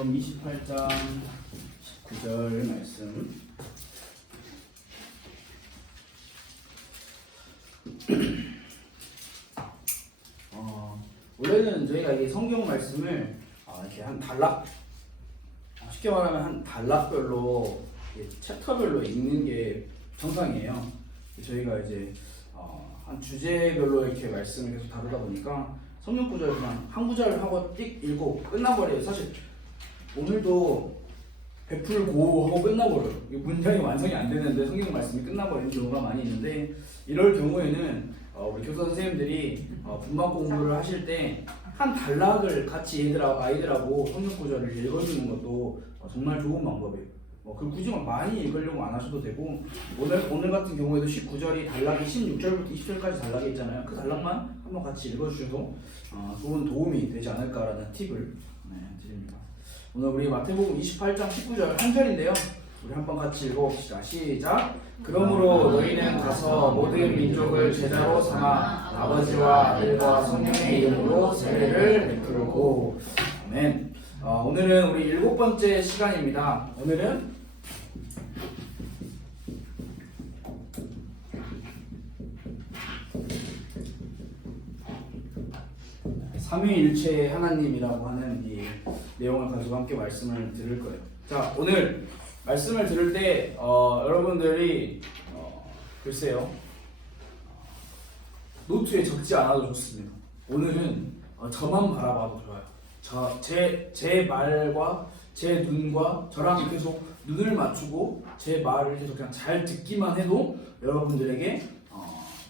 마태복음 28장 19절 말씀. 원래는 저희가 이 성경 말씀을 이렇게 한 단락, 쉽게 말하면 한 단락별로 챕터별로 읽는 게 정상이에요. 저희가 이제 한 주제별로 이렇게 말씀을 계속 다루다 보니까 성경 구절 그냥 한 구절 하고 띡 읽고 끝나버려요. 사실 오늘도 베풀고 하고 끝나버려요. 문장이 완성이 안 되는데 성경 말씀이 끝나버리는 경우가 많이 있는데, 이럴 경우에는 우리 교사 선생님들이 분막 공부를 하실 때 한 단락을 같이 아이들하고 성경 구절을 읽어주는 것도 정말 좋은 방법이에요. 그 굳이 많이 읽으려고 안 하셔도 되고, 오늘 같은 경우에도 19절이 단락이 16절부터 20절까지 단락이 있잖아요. 그 단락만 한번 같이 읽어주셔도 좋은 도움이 되지 않을까라는 팁을 드립니다. 오늘 우리 마태복음 28장 19절 한 절인데요. 우리 한번 같이 읽어봅시다. 시작! 그러므로 너희는 가서 모든 민족을 제자로 삼아 아버지와 아들과 성령의 이름으로 세례를 베풀고. 아멘. 오늘은 우리 7번째 시간입니다. 오늘은 삼위일체 하나님이라고 하는 이 내용을 가지고 함께 말씀을 들을 거예요. 자, 오늘 말씀을 들을 때 여러분들이 글쎄요, 노트에 적지 않아도 좋습니다. 오늘은 저만 바라봐도 좋아요. 제 말과 제 눈과 저랑 계속 눈을 맞추고 제 말을 계속 그냥 잘 듣기만 해도 여러분들에게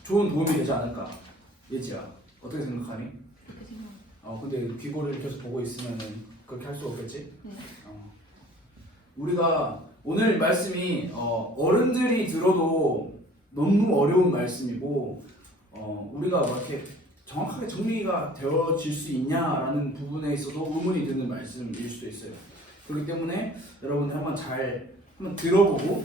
좋은 도움이 되지 않을까. 예지야, 어떻게 생각하니? 근데 귀고를 계속 보고 있으면은 그렇게 할 수 없겠지? 네. 우리가 오늘 말씀이 어른들이 들어도 너무 어려운 말씀이고, 우리가 한렇게 정확하게 정리가 되어질 수 있냐라는 부분에 있어도 의문이 드는 말씀일 수도 있어요. 그렇기 때문에 여러분들 한번 들어보고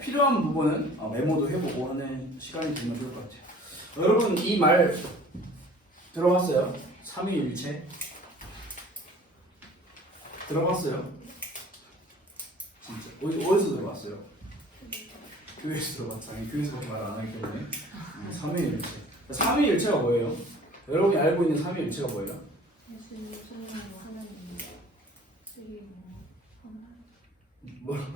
필요한 부분은 메모도 해보고 하는 시간이 되면 좋을 것 같아요. 여러분, 이 말 들어봤어요? 삼위일체 들어봤어요? 진짜 어디서 들어봤어요? 교회에서 들어봤죠. 아니, 교회에서밖에 말 안 하기 때문에. 삼위일체. 삼위일체가 뭐예요? 여러분이 알고 있는 삼위일체가 뭐예요? 예수님, 성령, 하나님, 뭐라고?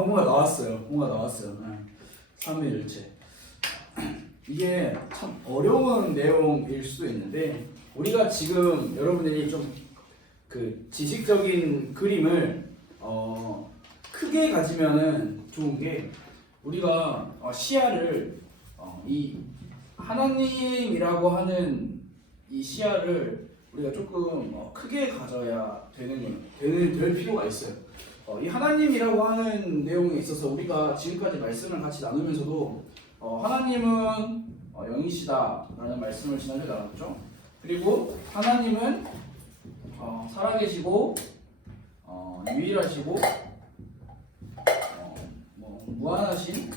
뭔가 나왔어요. 삼위일체. 이게 참 어려운 내용일 수도 있는데, 우리가 지금 여러분들이 좀 그 지식적인 그림을 크게 가지면은 좋은 게, 우리가 시야를 이 하나님이라고 하는 이 시야를 우리가 조금 크게 가져야 될 필요가 있어요. 이 하나님이라고 하는 내용에 있어서 우리가 지금까지 말씀을 같이 나누면서도 하나님은 영이시다라는 말씀을 지난주에 나눴죠. 그리고 하나님은 살아계시고 유일하시고 무한하신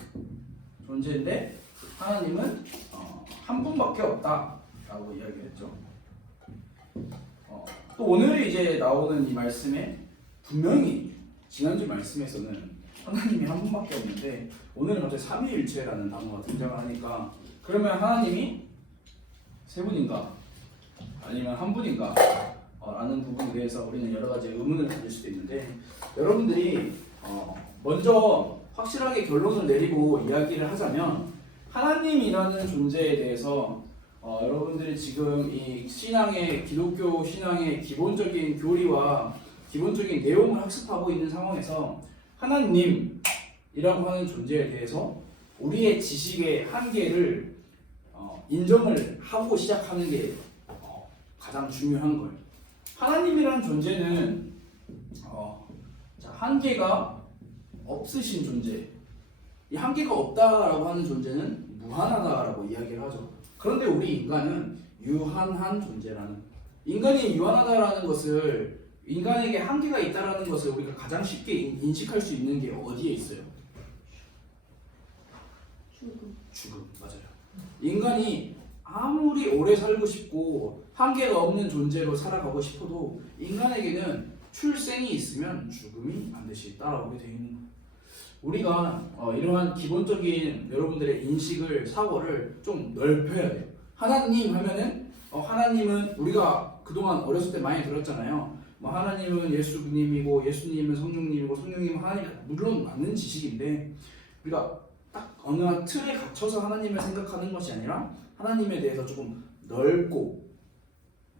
존재인데, 하나님은 한 분밖에 없다라고 이야기를 했죠. 또 오늘 이제 나오는 이 말씀에 분명히 지난주 말씀에서는 하나님이 한 분밖에 없는데, 오늘은 갑자기 삼위일체라는 단어가 등장을 하니까, 그러면 하나님이 세 분인가 아니면 한 분인가 라는 부분에 대해서 우리는 여러 가지 의문을 가질 수도 있는데, 여러분들이 먼저 확실하게 결론을 내리고 이야기를 하자면, 하나님이라는 존재에 대해서 여러분들이 지금 이 기독교 신앙의 기본적인 교리와 기본적인 내용을 학습하고 있는 상황에서 하나님이라고 하는 존재에 대해서 우리의 지식의 한계를 인정을 하고 시작하는 게 가장 중요한 거예요. 하나님이라는 존재는 한계가 없으신 존재, 이 한계가 없다라고 하는 존재는 무한하다라고 이야기를 하죠. 그런데 우리 인간은 유한한 존재라는, 인간이 유한하다라는 것을, 인간에게 한계가 있다라는 것을 우리가 가장 쉽게 인식할 수 있는 게 어디에 있어요? 죽음. 맞아요. 인간이 아무리 오래 살고 싶고 한계가 없는 존재로 살아가고 싶어도 인간에게는 출생이 있으면 죽음이 반드시 따라오게 되어 있는 거예요. 우리가 이러한 기본적인 여러분들의 인식을 사고를 좀 넓혀야 돼요. 하나님 하면은 하나님은 우리가 그동안 어렸을 때 많이 들었잖아요. 뭐 하나님은 예수님이고 예수님은 성령님이고 성령님은 하나님, 물론 맞는 지식인데 우리가 딱 어느 한 틀에 갇혀서 하나님을 생각하는 것이 아니라 하나님에 대해서 조금 넓고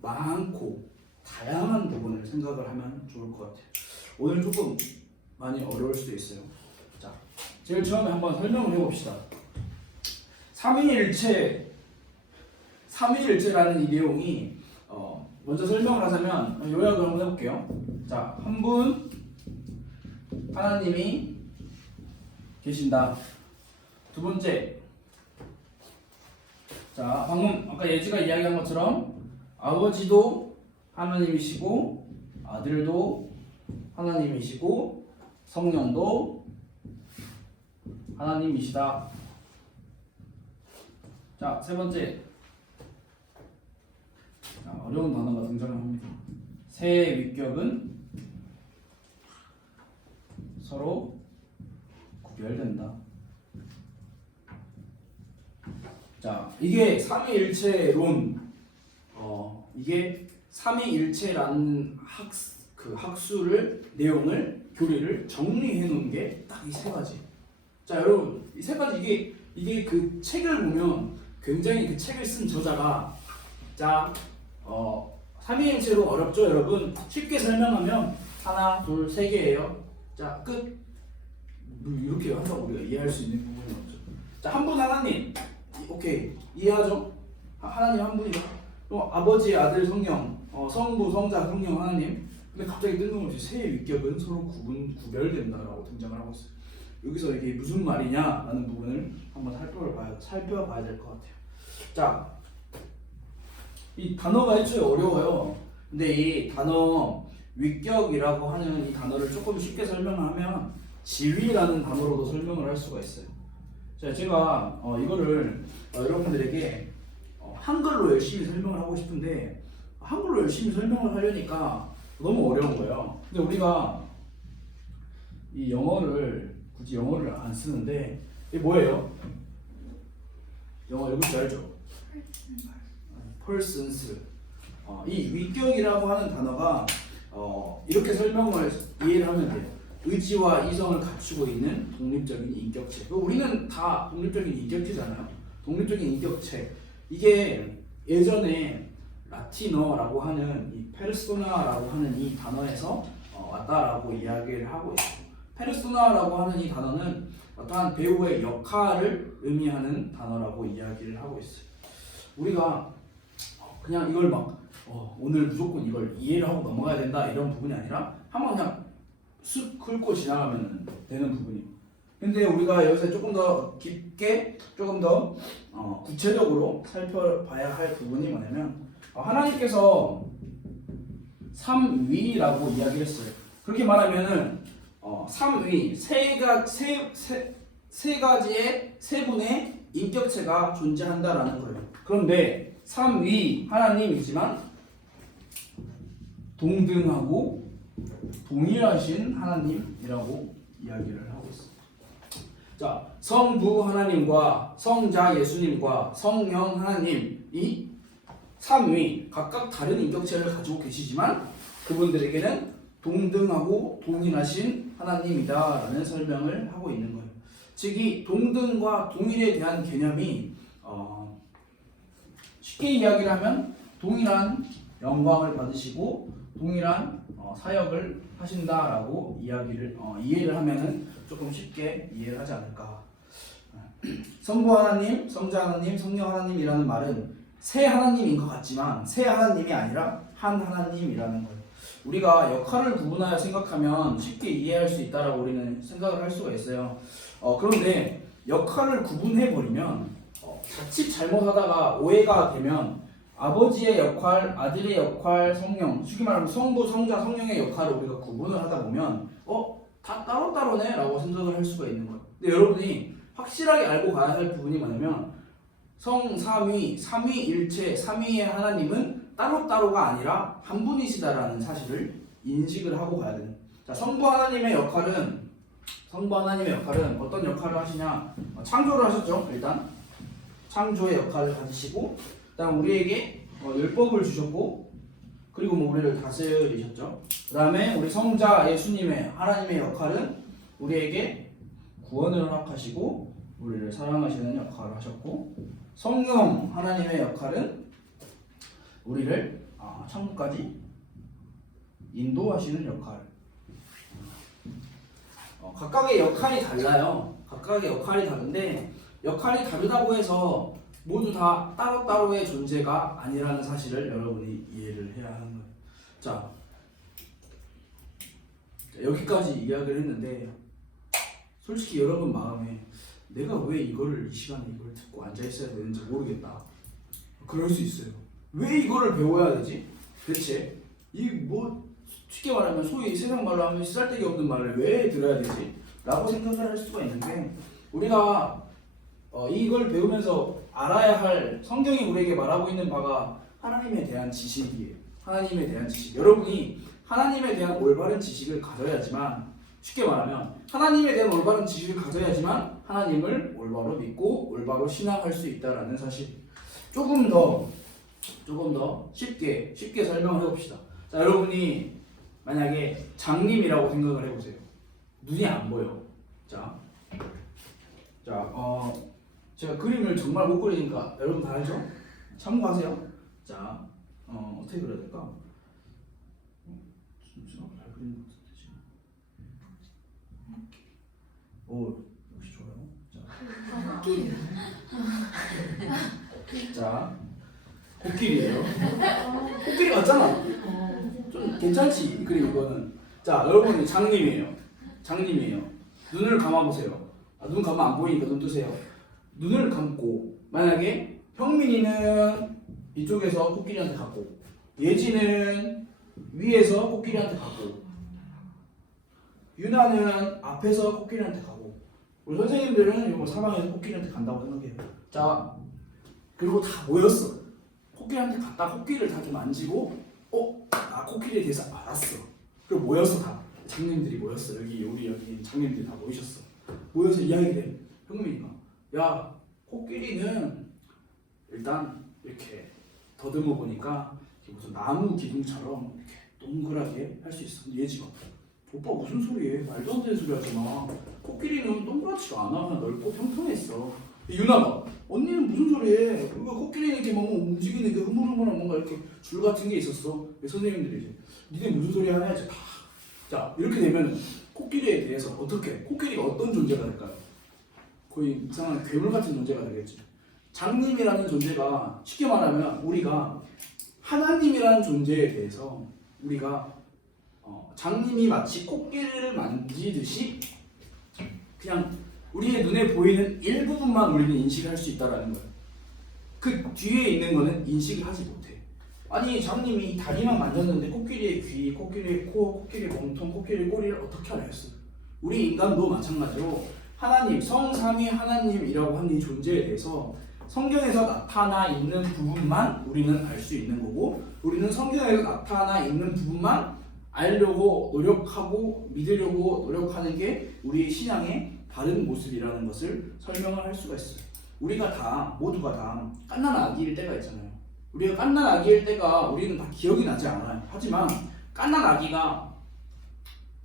많고 다양한 부분을 생각을 하면 좋을 것 같아요. 오늘 조금 많이 어려울 수도 있어요. 자, 제일 처음에 한번 설명을 해봅시다. 삼위일체라는 이 내용이 먼저 설명을 하자면 요약을 한번 해볼게요. 자, 한 분 하나님이 계신다. 두 번째, 자, 방금 아까 예지가 이야기한 것처럼 아버지도 하나님이시고 아들도 하나님이시고 성령도 하나님이시다. 자, 세 번째, 자, 어려운 단어가 등장합니다. 새 위격은 서로 구별된다. 자, 이게 삼위일체론, 이게 삼위일체라는 학술을 내용을 교리를 정리해 놓은 게 딱 이 세 가지. 자, 여러분, 이 세 가지 이게 그 책을 보면 굉장히 그 책을 쓴 저자가 자, 삼위일체로 어렵죠, 여러분? 쉽게 설명하면 하나, 둘, 세 개예요. 자, 끝. 이렇게 한다고 우리가 이해할 수 있는 부분이 없죠. 자, 한 분 하나님. 오케이, 이해하죠? 하나님 한 분이다. 또 아버지, 아들, 성령, 성부, 성자, 성령, 하나님. 근데 갑자기 뜬금없이 새 위격은 서로 구별된다라고 등장을 하고 있어요. 여기서 이게 무슨 말이냐라는 부분을 한번 살펴봐야 될 것 같아요. 자, 이 단어가 애초에 어려워요. 근데 이 단어 위격이라고 하는 이 단어를 조금 쉽게 설명을 하면 지위라는 단어로도 설명을 할 수가 있어요. 자, 제가 이거를 여러분들에게 한글로 열심히 설명을 하고 싶은데 한글로 열심히 설명을 하려니까 너무 어려운 거예요. 근데 우리가 이 굳이 영어를 안 쓰는데 이게 뭐예요? 영어 읽을 줄 알죠? persons. 이 위격이라고 하는 단어가 이렇게 설명을 이해를 하면 돼요. 의지와 이성을 갖추고 있는 독립적인 인격체. 우리는 다 독립적인 인격체잖아요. 독립적인 인격체. 이게 예전에 라틴어라고 하는 이 페르소나라고 하는 이 단어에서 왔다라고 이야기를 하고 있어요. 페르소나라고 하는 이 단어는 어떠한 배우의 역할을 의미하는 단어라고 이야기를 하고 있어요. 우리가 그냥 이걸 막 오늘 무조건 이걸 이해를 하고 넘어가야 된다 이런 부분이 아니라 한번 그냥 쓱 긁고 지나가면 되는 부분이에요. 근데 우리가 여기서 조금 더 깊게 조금 더 구체적으로 살펴봐야 할 부분이 뭐냐면 하나님께서 삼위라고 이야기를 했어요. 그렇게 말하면은 삼위 세 가지의 세 분의 인격체가 존재한다라는 거예요. 그런데 삼위 하나님이지만 동등하고 동일하신 하나님이라고 이야기를 하고 있습니다. 자, 성부 하나님과 성자 예수님과 성령 하나님이 삼위 각각 다른 인격체를 가지고 계시지만 그분들에게는 동등하고 동일하신 하나님이다라는 설명을 하고 있는 거예요. 즉 이 동등과 동일에 대한 개념이 쉽게 이야기를 하면 동일한 영광을 받으시고 동일한 사역을 하신다라고 이해를 하면은 조금 쉽게 이해를 하지 않을까. 성부 하나님, 성자 하나님, 성령 하나님이라는 말은 세 하나님인 것 같지만 세 하나님이 아니라 한 하나님이라는 거예요. 우리가 역할을 구분하여 생각하면 쉽게 이해할 수 있다라고 우리는 생각을 할 수가 있어요. 그런데 역할을 구분해 버리면 자칫 잘못하다가 오해가 되면 아버지의 역할, 아들의 역할, 성령, 쉽게 말하면 성부, 성자, 성령의 역할을 우리가 구분을 하다 보면 다 따로따로네 라고 생각을 할 수가 있는 거예요. 근데 여러분이 확실하게 알고 가야 할 부분이 뭐냐면 성삼위, 삼위일체, 삼위의 하나님은 따로따로가 아니라 한 분이시다라는 사실을 인식을 하고 가야 돼요. 자, 성부 하나님의 역할은 어떤 역할을 하시냐? 창조를 하셨죠. 일단 창조의 역할을 가지시고, 그다음 우리에게 율법을 주셨고, 그리고 우리를 다스리셨죠. 그다음에 우리 성자 예수님의 하나님의 역할은 우리에게 구원을 허락하시고 우리를 사랑하시는 역할을 하셨고, 성령 하나님의 역할은 우리를 천국까지 인도하시는 역할. 각각의 역할이 달라요. 각각의 역할이 다른데, 역할이 다르다고 해서 모두 다 따로따로의 존재가 아니라는 사실을 여러분이 이해를 해야 하는 거예요. 자, 여기까지 이야기를 했는데, 솔직히 여러분 마음에 내가 왜 이거를 이 시간에 이걸 듣고 앉아 있어야 되는지 모르겠다. 그럴 수 있어요. 왜 이거를 배워야 되지? 대체 쉽게 말하면 소위 세상 말로 하면 쓰잘데기 없는 말을 왜 들어야 되지? 라고 생각을 할 수가 있는데, 우리가 이걸 배우면서 알아야 할, 성경이 우리에게 말하고 있는 바가 하나님에 대한 지식이에요. 하나님에 대한 지식. 여러분이 하나님에 대한 올바른 지식을 가져야지만, 쉽게 말하면 하나님에 대한 올바른 지식을 가져야지만 하나님을 올바로 믿고 올바로 신앙할 수 있다라는 사실. 조금 더 쉽게 설명을 해봅시다. 자, 여러분이 만약에 장님이라고 생각을 해보세요. 눈이 안 보여. 자, 제가 그림을 정말 못 그리니까 여러분 다 알죠? 참고하세요. 자, 어떻게 그려야 될까? 잘 그리는 것 같은데 지금. 오, 역시 좋아요. 자, 코끼리예요. 코끼리 같잖아. 좀 괜찮지 이 그림 이거는. 자, 여러분이 장님이에요. 눈을 감아보세요. 눈 감으면 안 보이니까 눈 뜨세요. 눈을 감고 만약에 형민이는 이쪽에서 코끼리한테 가고, 예지는 위에서 코끼리한테 가고, 유나는 앞에서 코끼리한테 가고, 우리 선생님들은 이거 사방에서 코끼리한테 간다고 생각해요. 자, 그리고 다 모였어. 코끼리한테 갔다 코끼리를 다 좀 만지고, 코끼리에 대해서 알았어. 그리고 모였어. 다 장님들이 모였어. 여기 장님들이 다 모이셨어. 모여서 이야기를 해. 형민이가, 야, 코끼리는 일단 이렇게 더듬어 보니까 무슨 나무 기둥처럼 이렇게 동그랗게 할 수 있어. 예지가, 오빠 무슨 소리해? 말도 안 되는 소리 하지 마. 코끼리는 동그랗지가 않아. 그냥 넓고 평평했어. 유나가, 언니는 무슨 소리해? 이거 코끼리는 이렇게 막 움직이는 게 흐물흐물한 뭔가 이렇게 줄 같은 게 있었어. 선생님들이 이제 니네 무슨 소리 하냐 이제 자, 이렇게 되면 코끼리에 대해서 코끼리가 어떤 존재가 될까요? 거의 이상한 괴물 같은 존재가 되겠지. 장님이라는 존재가, 쉽게 말하면 우리가 하나님이라는 존재에 대해서 우리가 장님이 마치 코끼리를 만지듯이 그냥 우리의 눈에 보이는 일부분만 우리는 인식할 수 있다라는 거예요. 그 뒤에 있는 거는 인식을 하지 못해. 아니, 장님이 다리만 만졌는데 코끼리의 귀, 코끼리의 코, 코끼리의 몸통, 코끼리의 꼬리를 어떻게 알았어요? 우리 인간도 마찬가지로 하나님, 성삼위 하나님이라고 하는 이 존재에 대해서 성경에서 나타나 있는 부분만 우리는 알 수 있는 거고, 우리는 성경에서 나타나 있는 부분만 알려고 노력하고 믿으려고 노력하는 게 우리의 신앙의 다른 모습이라는 것을 설명을 할 수가 있어요. 모두가 다 갓난 아기일 때가 있잖아요. 우리가 갓난 아기일 때가 우리는 다 기억이 나지 않아요. 하지만 갓난 아기가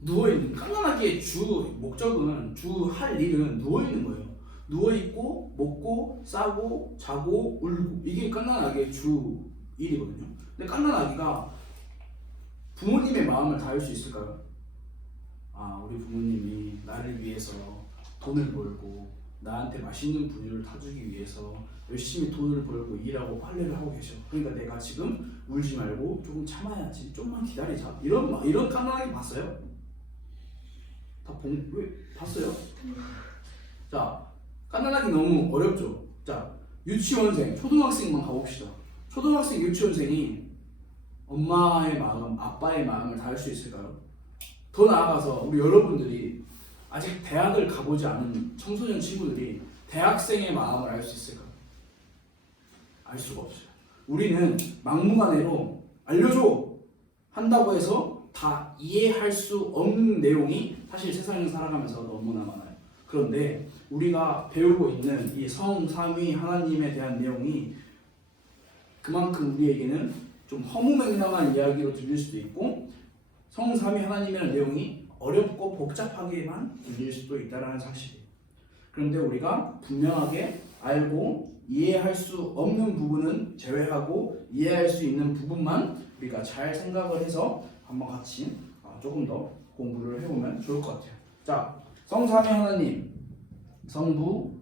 누워있는, 갓난 아기의 주 목적은, 주 할 일은 누워있는 거예요. 누워있고 먹고 싸고 자고 울고, 이게 갓난 아기의 주 일이거든요. 근데 갓난 아기가 부모님의 마음을 다 알 수 있을까요? 우리 부모님이 나를 위해서 돈을 벌고 나한테 맛있는 분유를 타주기 위해서 열심히 돈을 벌고 일하고 빨래를 하고 계셔. 그러니까 내가 지금 울지 말고 조금 참아야지, 좀만 기다리자. 이런 갓난아기 봤어요? 왜 봤어요? 자, 갓난아기 너무 어렵죠. 자, 유치원생, 초등학생만 가봅시다. 초등학생, 유치원생이 엄마의 마음, 아빠의 마음을 다 알 수 있을까요? 더 나아가서 우리 여러분들이 아직 대학을 가보지 않은 청소년 친구들이 대학생의 마음을 알 수 있을까요? 알 수가 없어요. 우리는 막무가내로 알려줘 한다고 해서 다 이해할 수 없는 내용이 사실 세상을 살아가면서 너무나 많아요. 그런데 우리가 배우고 있는 이 성삼위 하나님에 대한 내용이 그만큼 우리에게는 좀 허무맹랑한 이야기로 들릴 수도 있고 성삼위 하나님이라는 내용이 어렵고 복잡하게만 들릴 수도 있다는 사실이에요. 그런데 우리가 분명하게 알고 이해할 수 없는 부분은 제외하고 이해할 수 있는 부분만 우리가 잘 생각을 해서 한번 같이 조금 더 공부를 해보면 좋을 것 같아요. 자, 성삼위 하나님, 성부,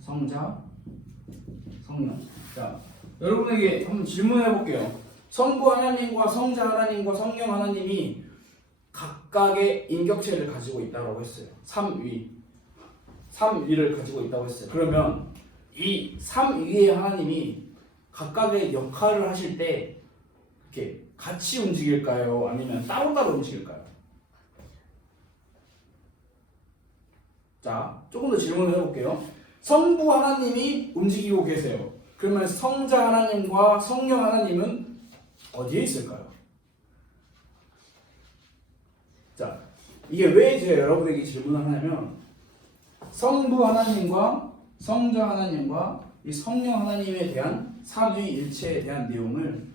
성자, 성령. 자, 여러분에게 한번 질문해 볼게요. 성부 하나님과 성자 하나님과 성령 하나님이 각각의 인격체를 가지고 있다고 했어요. 삼위를 가지고 있다고 했어요. 그러면 이 삼위의 하나님이 각각의 역할을 하실 때 이렇게 같이 움직일까요? 아니면 따로따로 움직일까요? 자, 조금 더 질문을 해볼게요. 성부 하나님이 움직이고 계세요. 그러면 성자 하나님과 성령 하나님은 어디에 있을까요? 자, 이게 왜 제가 여러분에게 질문을 하냐면 성부 하나님과 성자 하나님과 이 성령 하나님에 대한 삼위일체에 대한 내용을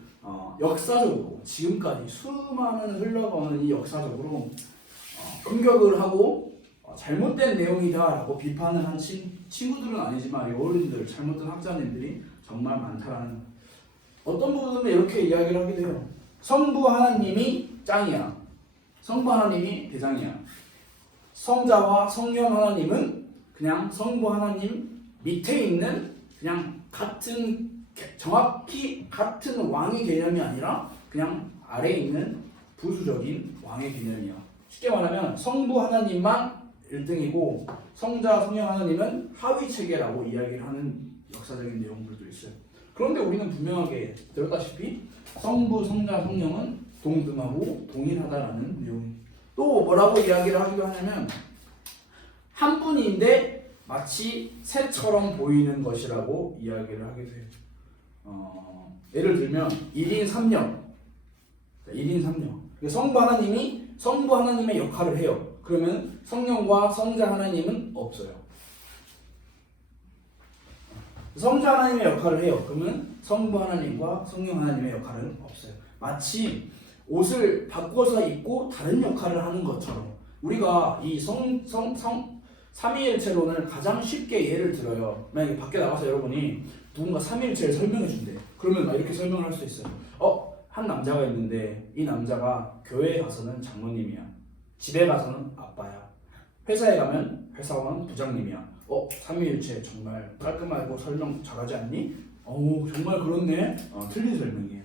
역사적으로 지금까지 수많은 흘러가는 이 역사적으로 공격을 하고 잘못된 내용이다라고 비판을 한 친구들은 아니지만 어른들, 잘못된 학자님들이 정말 많다라는 어떤 부분은 이렇게 이야기를 하기도 해요. 성부 하나님이 짱이야. 성부 하나님이 대장이야. 성자와 성령 하나님은 그냥 성부 하나님 밑에 있는 그냥 정확히 같은 왕의 개념이 아니라 그냥 아래에 있는 부수적인 왕의 개념이야. 쉽게 말하면 성부 하나님만 1등이고 성자, 성령 하나님은 하위 체계라고 이야기를 하는 역사적인 내용들도 있어요. 그런데 우리는 분명하게 들었다시피 성부, 성자, 성령은 동등하고 동일하다라는 내용이 또 뭐라고 이야기를 하기도 하냐면 한 분인데 마치 새처럼 보이는 것이라고 이야기를 하기도 해요. 예를 들면 1인 3령 1인 3령 성부 하나님의 역할을 해요. 그러면 성령과 성자 하나님은 없어요. 성자 하나님의 역할을 해요. 그러면 성부 하나님과 성령 하나님의 역할은 없어요. 마치 옷을 바꿔서 입고 다른 역할을 하는 것처럼 우리가 이 삼위일체론을 가장 쉽게 예를 들어요. 만약에 밖에 나가서 여러분이 누군가 삼위일체를 설명해 준대. 그러면 막 이렇게 설명을 할 수 있어요. 한 남자가 있는데 이 남자가 교회에 가서는 장로님이야. 집에 가서는 아빠야. 회사에 가면 회사원 부장님이야. 삼위일체 정말 깔끔하고 설명 잘하지 않니? 정말 그렇네. 틀린 설명이에요.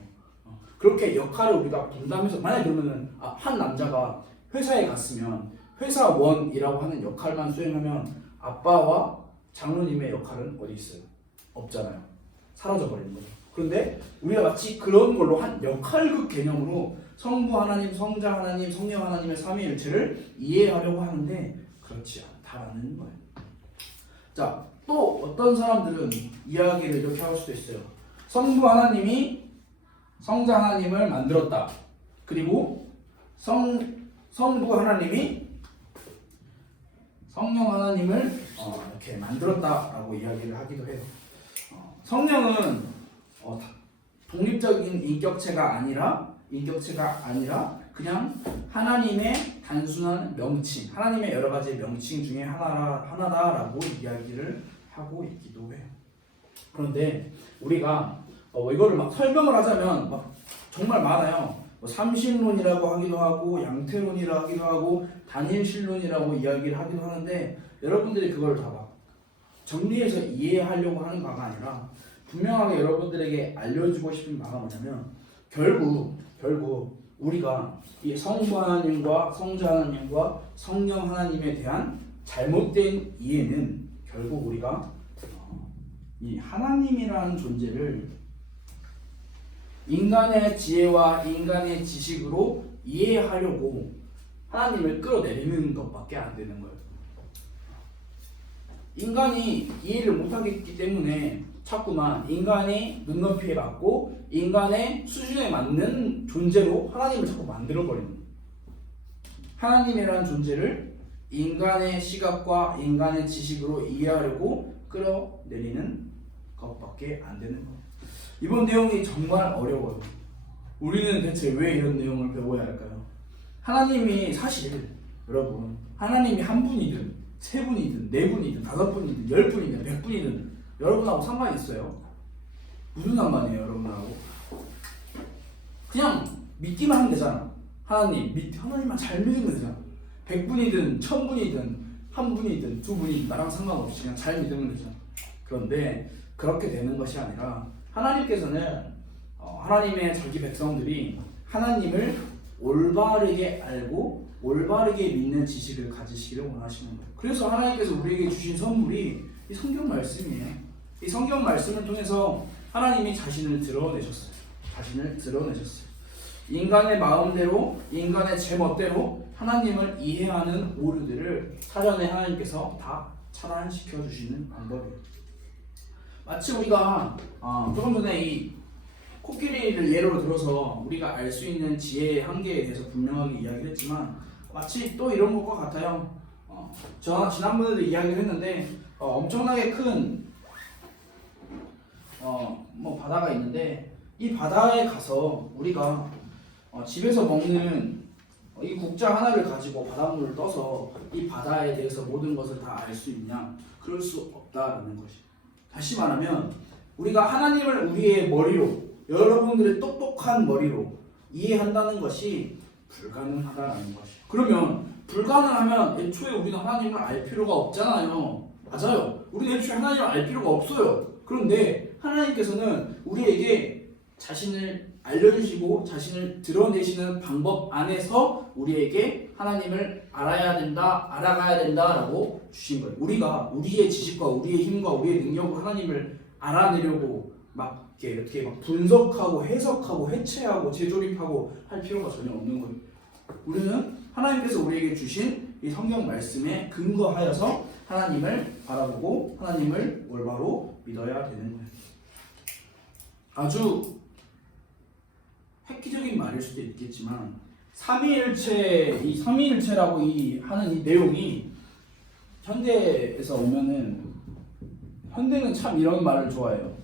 그렇게 역할을 우리가 분담해서 만약에 그러면은 한 남자가 회사에 갔으면 회사원이라고 하는 역할만 수행하면 아빠와 장로님의 역할은 어디 있어요? 없잖아요. 사라져버리는 거죠. 그런데 우리가 마치 그런 걸로 한 역할극 개념으로 성부 하나님, 성자 하나님, 성령 하나님의 삼위일체를 이해하려고 하는데 그렇지 않다라는 거예요. 자, 또 어떤 사람들은 이야기를 이렇게 할 수도 있어요. 성부 하나님이 성자 하나님을 만들었다. 그리고 성부 하나님이 성령 하나님을 이렇게 만들었다라고 이야기를 하기도 해요. 성령은 독립적인 인격체가 아니라 그냥 하나님의 단순한 명칭, 하나님의 여러 가지 명칭 중에 하나다라고 이야기를 하고 있기도 해요. 그런데 우리가 이거를 막 설명을 하자면 막 정말 많아요. 삼신론이라고 하기도 하고 양태론이라고 하기도 하고 단일신론이라고 이야기를 하기도 하는데 여러분들이 그걸 다 막 정리해서 이해하려고 하는 바가 아니라 분명하게 여러분들에게 알려주고 싶은 바가 뭐냐면 결국 우리가 이 성부 하나님과 성자 하나님과 성령 하나님에 대한 잘못된 이해는 결국 우리가 이 하나님이라는 존재를 인간의 지혜와 인간의 지식으로 이해하려고 하나님을 끌어내리는 것밖에 안 되는 거예요. 인간이 이해를 못하기 때문에 자꾸만 인간이 눈높이에 맞고 인간의 수준에 맞는 존재로 하나님을 자꾸 만들어버리는 거예요. 하나님이라는 존재를 인간의 시각과 인간의 지식으로 이해하려고 끌어내리는 것밖에 안 되는 거예요. 이번 내용이 정말 어려워요. 우리는 대체 왜 이런 내용을 배워야 할까요? 하나님이 사실 여러분 하나님이 한 분이든 세 분이든 네 분이든 다섯 분이든 10분이든 100분이든 여러분하고 상관이 있어요? 무슨 상관이에요 여러분하고? 그냥 믿기만 하면 되잖아. 하나님만 잘 믿으면 되잖아. 100분이든 1000분이든 한 분이든 두 분이든 나랑 상관없이 그냥 잘 믿으면 되잖아. 그런데 그렇게 되는 것이 아니라 하나님께서는 하나님의 자기 백성들이 하나님을 올바르게 알고 올바르게 믿는 지식을 가지시기를 원하시는 거예요. 그래서 하나님께서 우리에게 주신 선물이 이 성경 말씀이에요. 이 성경 말씀을 통해서 하나님이 자신을 드러내셨어요. 인간의 마음대로 인간의 제멋대로 하나님을 이해하는 오류들을 사전에 하나님께서 다 차단시켜 주시는 방법이에요. 마치 우리가 조금 전에 이 코끼리를 예로 들어서 우리가 알 수 있는 지혜의 한계에 대해서 분명하게 이야기를 했지만 마치 또 이런 것과 같아요. 지난번에도 이야기를 했는데 엄청나게 큰 바다가 있는데 이 바다에 가서 우리가 집에서 먹는 이 국자 하나를 가지고 바닷물을 떠서 이 바다에 대해서 모든 것을 다 알 수 있냐? 그럴 수 없다라는 것이. 다시 말하면 우리가 하나님을 우리의 머리로 여러분들의 똑똑한 머리로 이해한다는 것이 불가능하다라는 것이. 그러면 불가능하면 애초에 우리는 하나님을 알 필요가 없잖아요. 맞아요. 우리는 애초에 하나님을 알 필요가 없어요. 그런데 하나님께서는 우리에게 자신을 알려주시고 자신을 드러내시는 방법 안에서 우리에게 하나님을 알아가야 된다라고 주신 거예요. 우리가 우리의 지식과 우리의 힘과 우리의 능력으로 하나님을 알아내려고 이렇게 분석하고 해석하고 해체하고 재조립하고 할 필요가 전혀 없는 거예요. 우리는 하나님께서 우리에게 주신 이 성경 말씀에 근거하여서 하나님을 바라보고 하나님을 올바로 믿어야 되는 거예요. 아주 획기적인 말일 수도 있겠지만 삼위일체라고 하는 이 내용이 현대에서 오면은 현대는 참 이런 말을 좋아해요.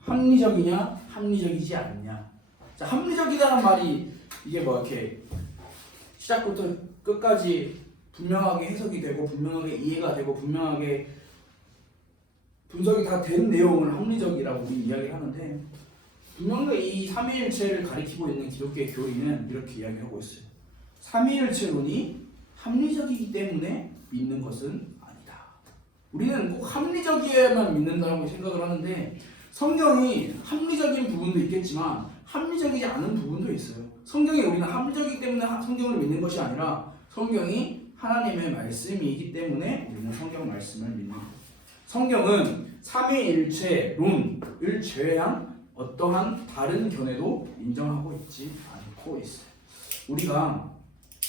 합리적이냐 합리적이지 않냐. 자, 합리적이라는 말이 이게 이렇게 시작부터 끝까지 분명하게 해석이 되고 분명하게 이해가 되고 분명하게 분석이 다 된 내용을 합리적이라고 우리 이야기를 하는데 분명히 이 삼위일체를 가리키고 있는 기독교의 교리는 이렇게 이야기하고 있어요. 삼위일체론이 합리적이기 때문에 믿는 것은 아니다. 우리는 꼭 합리적이어야만 믿는다고 생각을 하는데 성경이 합리적인 부분도 있겠지만 합리적이지 않은 부분도 있어요. 성경이 우리는 합리적이기 때문에 성경을 믿는 것이 아니라 성경이 하나님의 말씀이기 때문에 우리는 성경 말씀을 믿는 거예요. 성경은 삼위일체론을 제외한 어떠한 다른 견해도 인정하고 있지 않고 있어요. 우리가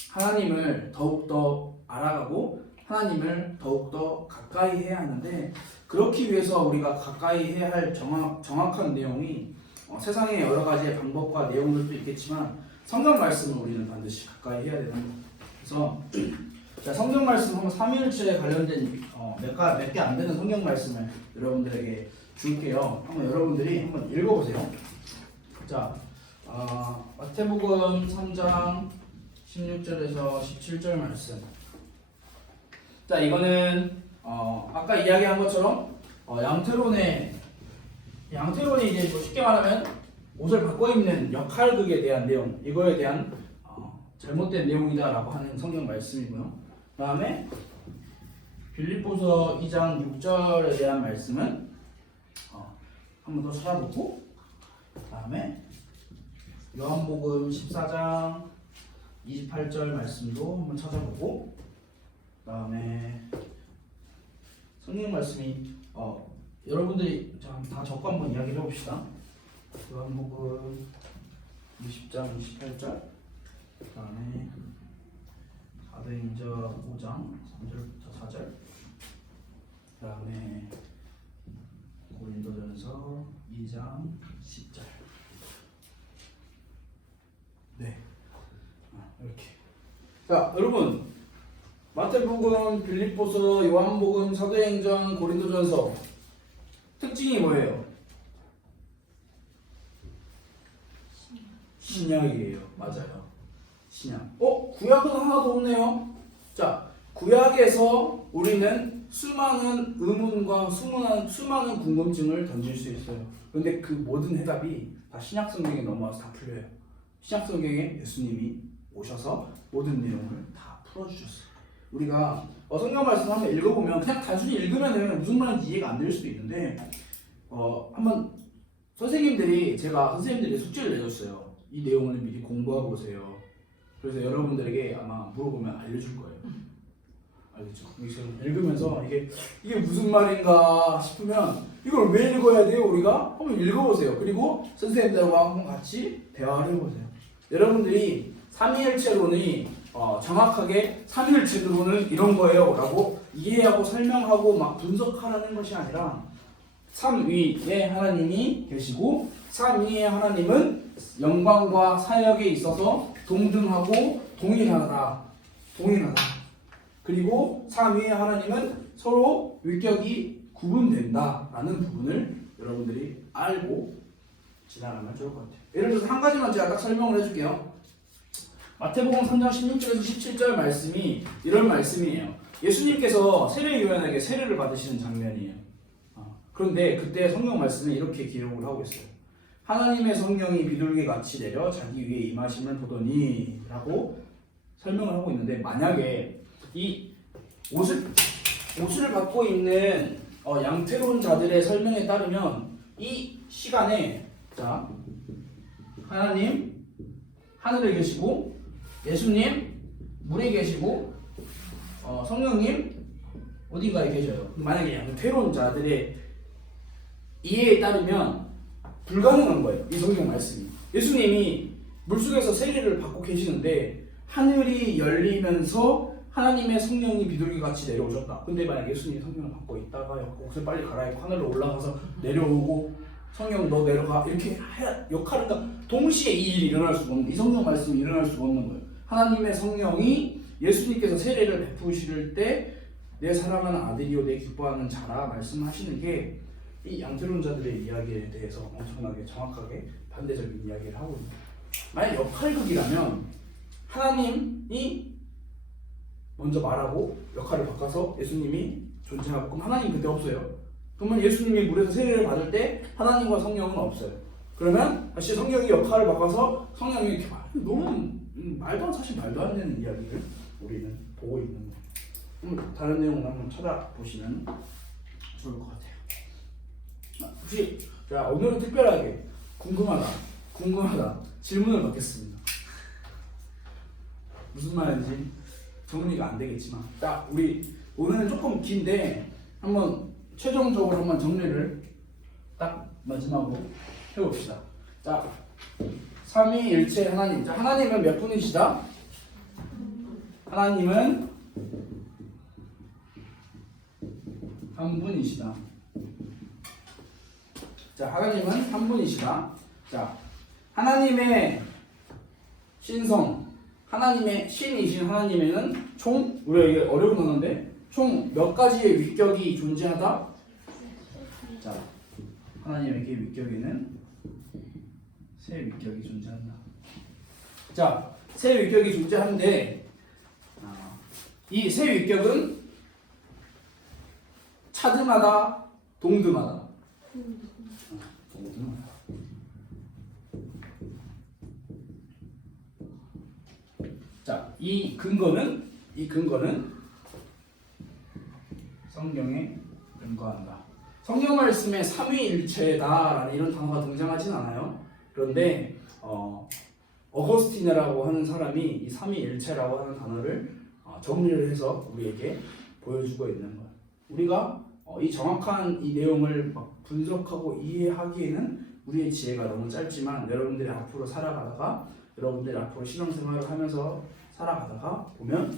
하나님을 더욱더 알아가고 하나님을 더욱더 가까이 해야 하는데 그렇기 위해서 우리가 가까이 해야 할 정확한 내용이 세상의 여러 가지의 방법과 내용들도 있겠지만 성경 말씀을 우리는 반드시 가까이 해야 되는 거예요. 그래서 자, 성경 말씀 한번 삼위일체에 관련된 몇 개 안 되는 성경 말씀을 여러분들에게 줄게요. 한번 여러분들이 한번 읽어보세요. 자, 마태복음 3장 16절에서 17절 말씀. 자, 이거는 아까 이야기한 것처럼 양태론이 이제 쉽게 말하면 옷을 바꿔 입는 역할극에 대한 내용, 이거에 대한 잘못된 내용이다라고 하는 성경 말씀이고요. 그 다음에 빌립보서 2장 6절에 대한 말씀은 한 번 더 찾아보고, 그 다음에 요한복음 14장 28절 말씀도 한번 찾아보고, 그 다음에 성경 말씀이 여러분들이 다 적고 한번 이야기를 해봅시다. 요한복음 20장 28절, 그 다음에 사도행전 5장 3절부터 4절, 그 다음에 고린도전서 2장 10절. 네. 이렇게. 자, 여러분. 마태복음, 빌립보서, 요한복음, 사도행전, 고린도전서 특징이 뭐예요? 신약이에요. 맞아요. 신약. 구약은 하나도 없네요. 자, 구약에서 우리는 수많은 의문과 수많은 궁금증을 던질 수 있어요. 그런데 그 모든 해답이 다 신약 성경에 넘어와서 다 풀려요. 신약 성경에 예수님이 오셔서 모든 내용을 다 풀어주셨어요. 우리가 성경 말씀 한번 읽어보면 그냥 단순히 읽으면 무슨 말인지 이해가 안 될 수도 있는데 한번 선생님들이 숙제를 내줬어요. 이 내용을 미리 공부하고 오세요. 그래서 여러분들에게 아마 물어보면 알려줄 거예요. 알겠죠? 읽으면서 이게 무슨 말인가 싶으면 이걸 왜 읽어야 돼요? 우리가 한번 읽어보세요. 그리고 선생님들과 한번 같이 대화를 해보세요. 여러분들이 삼위일체론이 정확하게 삼위일체론은 이런 거예요 라고 이해하고 설명하고 막 분석하라는 것이 아니라 삼위에 하나님이 계시고 삼위의 하나님은 영광과 사역에 있어서 동등하고 동일하다. 그리고 삼위의 하나님은 서로 위격이 구분된다라는 부분을 여러분들이 알고 지나가면 좋을 것 같아요. 예를 들어서 한 가지만 제가 딱 설명을 해줄게요. 마태복음 3장 16절에서 17절 말씀이 이런 말씀이에요. 예수님께서 세례요한에게 세례를 받으시는 장면이에요. 그런데 그때 성경 말씀은 이렇게 기록을 하고 있어요. 하나님의 성령이 비둘기같이 내려 자기 위에 임하심을 보더니 라고 설명을 하고 있는데, 만약에 이 옷을 받고 있는 양태로운 자들의 설명에 따르면 이 시간에 자 하나님 하늘에 계시고 예수님 물에 계시고 성령님 어딘가에 계셔요. 만약에 양태로운 자들의 이해에 따르면 불가능한 거예요. 이 성경 말씀이. 예수님이 물속에서 세례를 받고 계시는데 하늘이 열리면서 하나님의 성령이 비둘기같이 내려오셨다. 근데 만약 예수님이 성령을 받고 있다가 옷을 빨리 갈아입고 하늘로 올라가서 내려오고 성령 너 내려가 이렇게 역할을 동시에 이 일이 일어날 수가 없는, 이 성경 말씀이 일어날 수가 없는 거예요. 하나님의 성령이 예수님께서 세례를 베푸실 때 내 사랑하는 아들이요 내 기뻐하는 자라 말씀하시는 게 이 양태로운 자들의 이야기에 대해서 엄청나게 정확하게 반대적인 이야기를 하고 있는 거예요. 만약 역할극이라면 하나님이 먼저 말하고 역할을 바꿔서 예수님이 존재하고, 그럼 하나님 그때 없어요. 그러면 예수님이 물에서 세례를 받을 때 하나님과 성령은 없어요. 그러면 다시 성령이 역할을 바꿔서 성령이 이렇게 너무 사실 말도 안 되는 이야기를 우리는 보고 있는 거예요. 다른 내용을 한번 찾아보시면 좋을 것 같아요. 혹시 오늘은 특별하게 궁금하다 질문을 받겠습니다. 무슨 말인지 정리가 안 되겠지만, 우리 오늘은 조금 긴데 한번 최종적으로 한번 정리를 딱 마지막으로 해봅시다. 삼위일체 하나님. 하나님은 몇 분이시다? 하나님은 한 분이시다. 하나님은 한 분이시다. 하나님의 신성, 하나님의 신이신 하나님에는 총, 우리가 이게 어려운 단어인데 총 몇 가지의 위격이 존재하다? 하나님에게 위격에는 세 위격이 존재한다. 세 위격이 존재하는데 이 세 위격은 차등하다, 동등하다. 이 근거는 성경에 근거한다. 성경 말씀에 삼위일체다라는 이런 단어가 등장하진 않아요. 그런데 어거스틴이라고 하는 사람이 이 삼위일체라고 하는 단어를 정리를 해서 우리에게 보여주고 있는 거예요. 우리가 이 정확한 이 내용을 막 분석하고 이해하기에는 우리의 지혜가 너무 짧지만, 여러분들이 앞으로 살아가다가 여러분들이 앞으로 신앙생활을 하면서 살아가다가 보면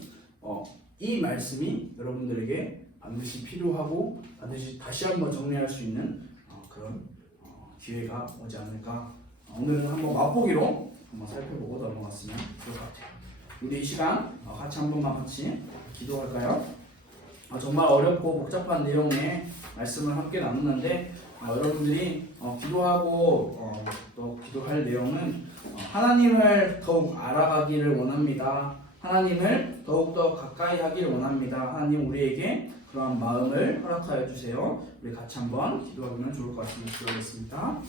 이 말씀이 여러분들에게 반드시 필요하고 반드시 다시 한번 정리할 수 있는 그런 기회가 오지 않을까. 오늘은 한번 맛보기로 한번 살펴보고 넘어갔으면 좋을 것 같아요. 우리 이 시간 같이 한 번만 같이 기도할까요? 정말 어렵고 복잡한 내용의 말씀을 함께 나누는데 여러분들이 기도하고 또 기도할 내용은 하나님을 더욱 알아가기를 원합니다. 하나님을 더욱더 가까이 하기를 원합니다. 하나님 우리에게 그러한 마음을 허락하여 주세요. 우리 같이 한번 기도하면 좋을 것 같습니다. 기도하겠습니다.